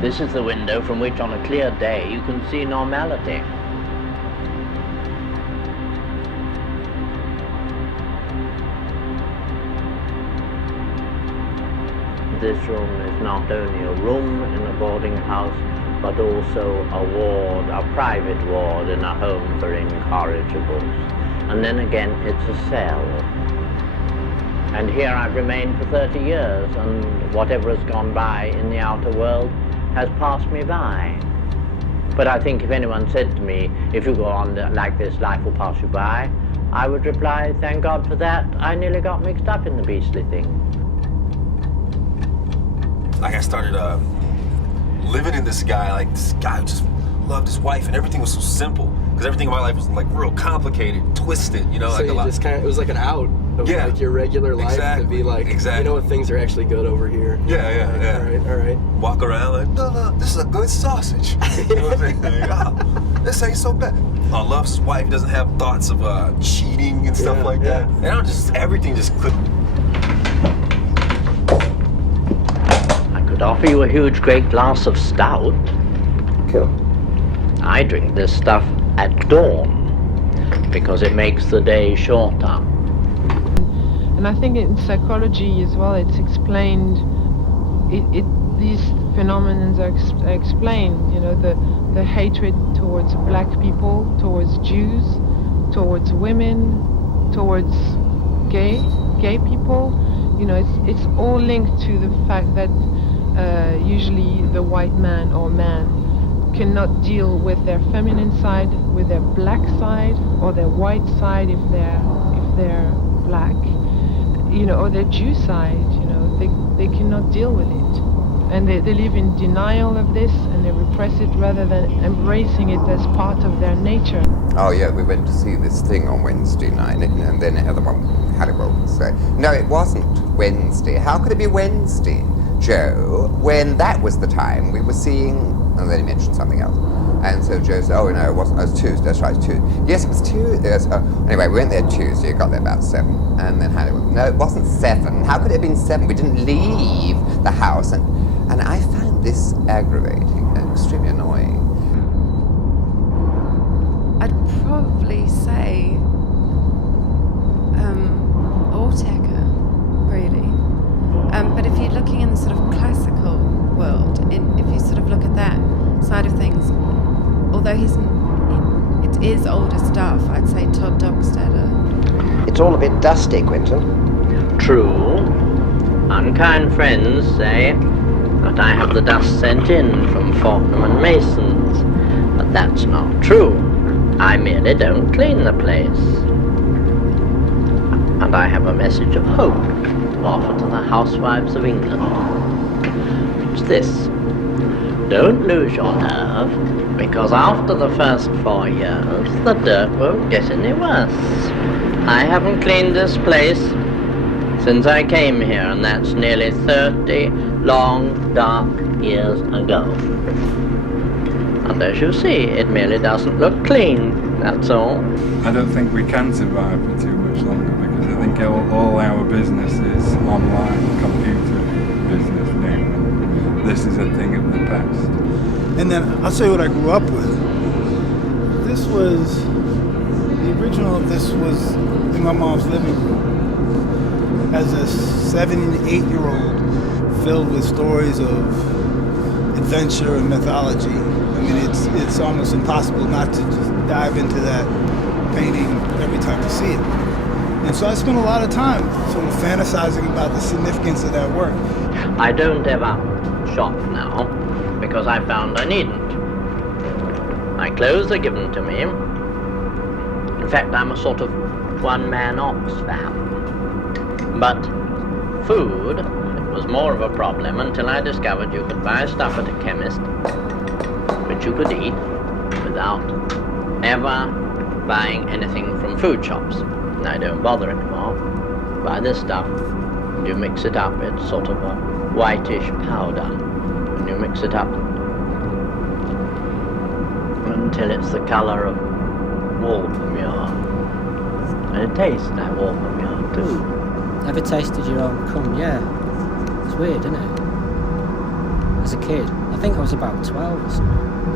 This is the window from which on a clear day you can see normality. This room is not only a room in a boarding house, but also a ward, a private ward in a home for incorrigibles. And then again, it's a cell. And here I've remained for 30 years, and whatever has gone by in the outer world has passed me by. But I think if anyone said to me, if you go on like this, life will pass you by, I would reply, thank God for that. I nearly got mixed up in the beastly thing. Like I started living in this guy who just loved his wife, and everything was so simple. Because everything in my life was like real complicated, twisted, you know. So like you a lot. just kind of, it was like an out of like your regular life to be like, you know what, things are actually good over here. Yeah. All right. Walk around like, no, this is a good sausage. You know what I'm saying? Like, oh, this ain't so bad. Loves his wife, doesn't have thoughts of cheating and stuff like that. And everything just couldn't. I could offer you a huge, great glass of stout. Cool. I drink this stuff at dawn because it makes the day shorter. And I think in psychology as well, it's explained. These phenomena are explained. You know, the hatred towards black people, towards Jews, towards women, towards gay people. You know, it's all linked to the fact that usually the white man or man cannot deal with their feminine side, with their black side, or their white side if they're black, you know, or their Jew side. You know, they cannot deal with it, and they live in denial of this, and they repress it rather than embracing it as part of their nature. Oh yeah, we went to see this thing on Wednesday night, and then the other one, Hannibal said, no, it wasn't Wednesday. How could it be Wednesday, Joe, when that was the time we were seeing. And then he mentioned something else. And so Joe said, oh, no, it wasn't. It was Tuesday. That's right, Tuesday. Yes, it was Tuesday. Yes, anyway, we went there Tuesday. Got there about 7. And then Hannah went, no, it wasn't 7. How could it have been 7? We didn't leave the house. And I found this aggravating and extremely annoying. I'd probably say Ortega, really. But if you're looking in the sort of classical world, if you sort of look at that side of things, although it is older stuff, I'd say Todd Dockstader. It's all a bit dusty, Quentin. True. Unkind friends say that I have the dust sent in from Fortnum and Masons, but that's not true. I merely don't clean the place. And I have a message of hope to offer to the housewives of England. It's this. Don't lose your nerve, because after the first 4 years, the dirt won't get any worse. I haven't cleaned this place since I came here, and that's nearly 30 long, dark years ago. And as you see, it merely doesn't look clean, that's all. I don't think we can survive for too much longer, because I think all our business is online, computer business now, and this is a thing of the past. And then I'll tell you what I grew up with. The original of this was in my mom's living room as a 7 and 8-year-old, filled with stories of adventure and mythology. I mean, it's almost impossible not to just dive into that painting every time you see it. And so I spent a lot of time sort of fantasizing about the significance of that work. I don't ever shop now because I found I needn't. My clothes are given to me. In fact, I'm a sort of one-man Oxfam. But food was more of a problem until I discovered you could buy stuff at a chemist which you could eat without ever buying anything from food shops. And I don't bother anymore. Buy this stuff, and you mix it up. It's sort of a whitish powder. And you mix it up until it's the color of Wolvermere. And it tastes like Wolvermere too. Ever tasted your own cum? Yeah. It's weird, isn't it? as a kid. I think I was about 12 or something.